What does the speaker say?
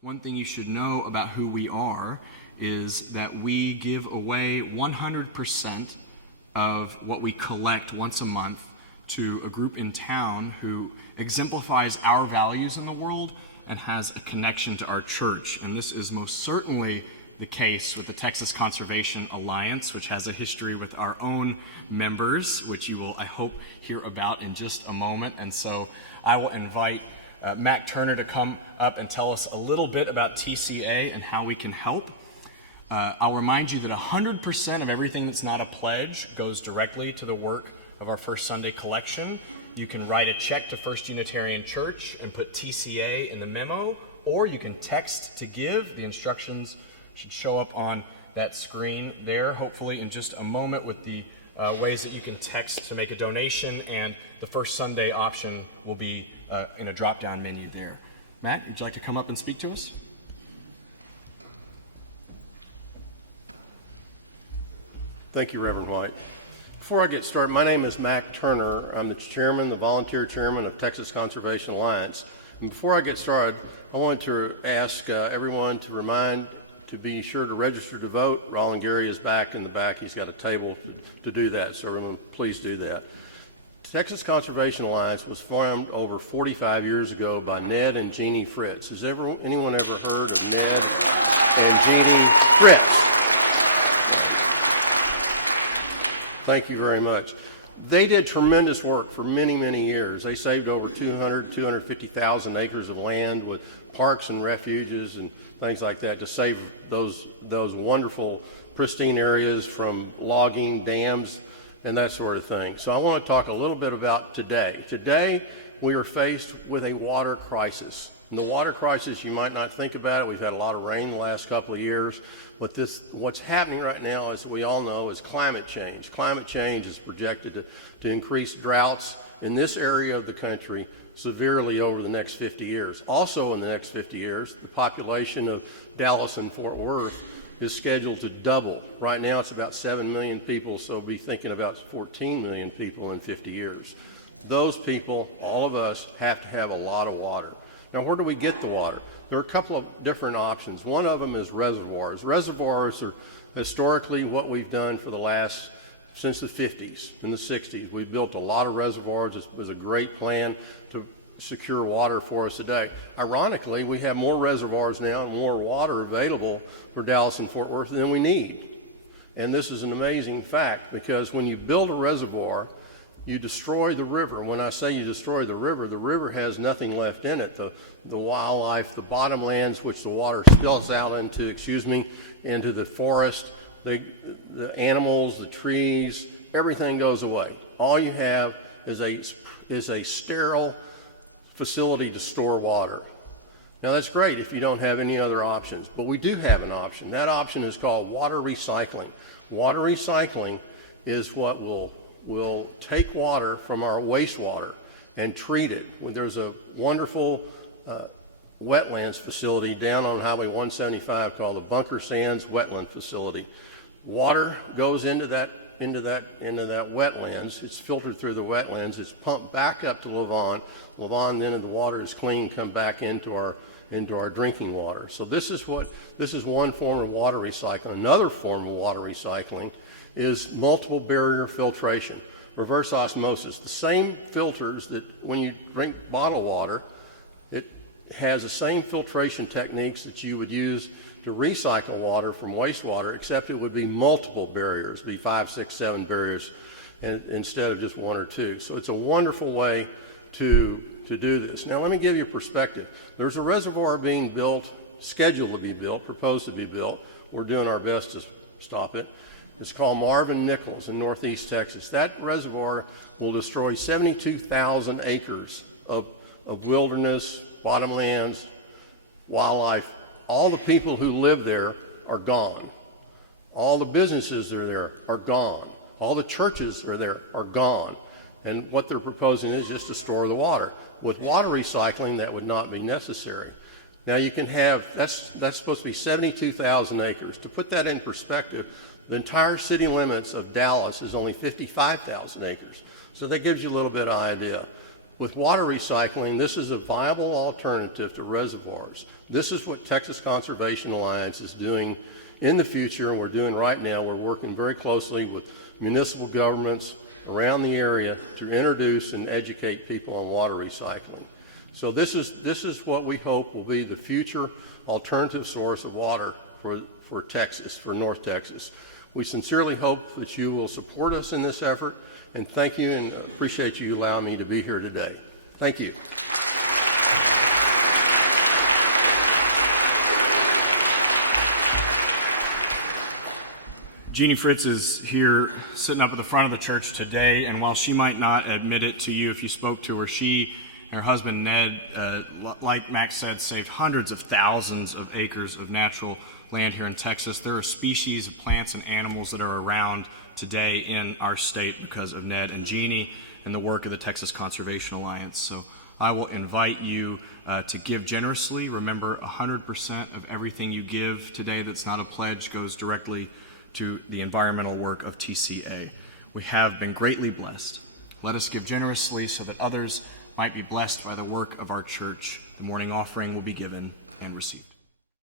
One thing you should know about who we are is that we give away 100% of what we collect once a month to a group in town who exemplifies our values in the world and has a connection to our church. And this is most certainly the case with the Texas Conservation Alliance, which has a history with our own members, which you will, I hope, hear about in just a moment. And so I will invite Mac Turner to come up and tell us a little bit about TCA and how we can help. I'll remind you that 100% of everything that's not a pledge goes directly to the work of our First Sunday collection. You can write a check to First Unitarian Church and put TCA in the memo, or you can text to give. The instructions should show up on that screen there, hopefully in just a moment, with the ways that you can text to make a donation, and the First Sunday option will be in a drop-down menu there. Matt, would you like to come up and speak to us? Thank you, Reverend White. Before I get started, my name is Mac Turner. I'm the volunteer chairman of Texas Conservation Alliance. And before I get started, I want to ask everyone to be sure to register to vote. Roland Gary is back in the back. He's got a table to do that, so everyone please do that. Texas Conservation Alliance was formed over 45 years ago by Ned and Genie Fritz. Has anyone ever heard of Ned and Genie Fritz? Thank you very much. They did tremendous work for many, many years. They saved over 250,000 acres of land with parks and refuges and things like that to save those wonderful, pristine areas from logging, dams, and that sort of thing. So I want to talk a little bit about today. Today, we are faced with a water crisis. And the water crisis, you might not think about it. We've had a lot of rain the last couple of years. But what's happening right now, as we all know, is climate change. Climate change is projected to increase droughts in this area of the country severely over the next 50 years. Also in the next 50 years, the population of Dallas and Fort Worth is scheduled to double. Right now it's about 7 million people, so we'll be thinking about 14 million people in 50 years. Those people, all of us, have to have a lot of water. Now, where do we get the water? There are a couple of different options. One of them is reservoirs. Reservoirs are historically what we've done since the 50s and the 60s. We've built a lot of reservoirs. It was a great plan to secure water for us today. Ironically, we have more reservoirs now and more water available for Dallas and Fort Worth than we need. And this is an amazing fact, because when you build a reservoir, you destroy the river. When I say you destroy the river has nothing left in it. The wildlife, the bottomlands, which the water spills out into the forest, the animals, the trees, everything goes away. All you have is a sterile facility to store water. Now that's great if you don't have any other options, but we do have an option. That option is called water recycling. Water recycling is what will take water from our wastewater and treat it. There's a wonderful wetlands facility down on Highway 175 called the Bunker Sands Wetland Facility. Water goes into that wetlands. It's filtered through the wetlands. It's pumped back up to Lavon. Lavon, then the water is clean, come back into our drinking water. So this is one form of water recycling. Another form of water recycling is multiple barrier filtration, reverse osmosis. The same filters that when you drink bottled water, it has the same filtration techniques that you would use to recycle water from wastewater, except it would be multiple barriers, be 5, 6, 7 barriers instead of just 1 or 2. So it's a wonderful way to do this. Now let me give you a perspective. There's a reservoir being built, scheduled to be built, proposed to be built. We're doing our best to stop it. It's called Marvin Nichols in northeast Texas. That reservoir will destroy 72,000 acres of wilderness, bottomlands, wildlife. All the people who live there are gone. All the businesses that are there are gone. All the churches that are there are gone. And what they're proposing is just to store the water. With water recycling, that would not be necessary. Now you can have, that's supposed to be 72,000 acres. To put that in perspective, the entire city limits of Dallas is only 55,000 acres. So that gives you a little bit of idea. With water recycling, this is a viable alternative to reservoirs. This is what Texas Conservation Alliance is doing in the future, and we're doing right now. We're working very closely with municipal governments around the area to introduce and educate people on water recycling. So this is what we hope will be the future alternative source of water for Texas, for North Texas. We sincerely hope that you will support us in this effort, and thank you and appreciate you allowing me to be here today. Thank you. Genie Fritz is here sitting up at the front of the church today, and while she might not admit it to you if you spoke to her, she and her husband Ned, like Max said, saved hundreds of thousands of acres of natural land here in Texas. There are species of plants and animals that are around today in our state because of Ned and Genie and the work of the Texas Conservation Alliance. So I will invite you to give generously. Remember, 100% of everything you give today that's not a pledge goes directly to the environmental work of TCA. We have been greatly blessed. Let us give generously so that others might be blessed by the work of our church. The morning offering will be given and received.